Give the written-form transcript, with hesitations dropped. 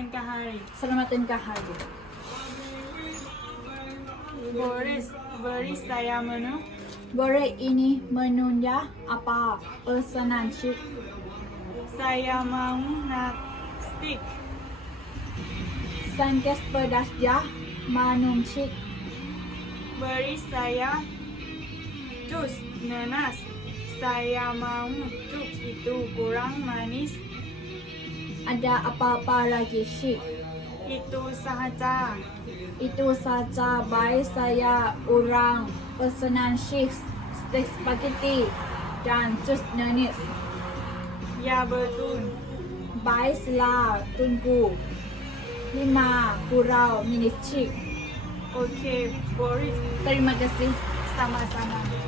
tengah hari. Selamat tengah hari. Boris, beri saya menu. Boleh ini menunya apa pesanan cik? Saya mau steak. Sangkes pedas ya, manum cik. Beri saya jus nanas. Saya mau jus itu kurang manis. Ada apa-apa lagi cik? Itu sahaja. Itu saja. Baik, saya orang pesanan cik steak spaghetti dan jus nanis. Ya betul. Baiklah, tunggu 50 minit cik. Okey, Boris. Terima kasih. Sama-sama.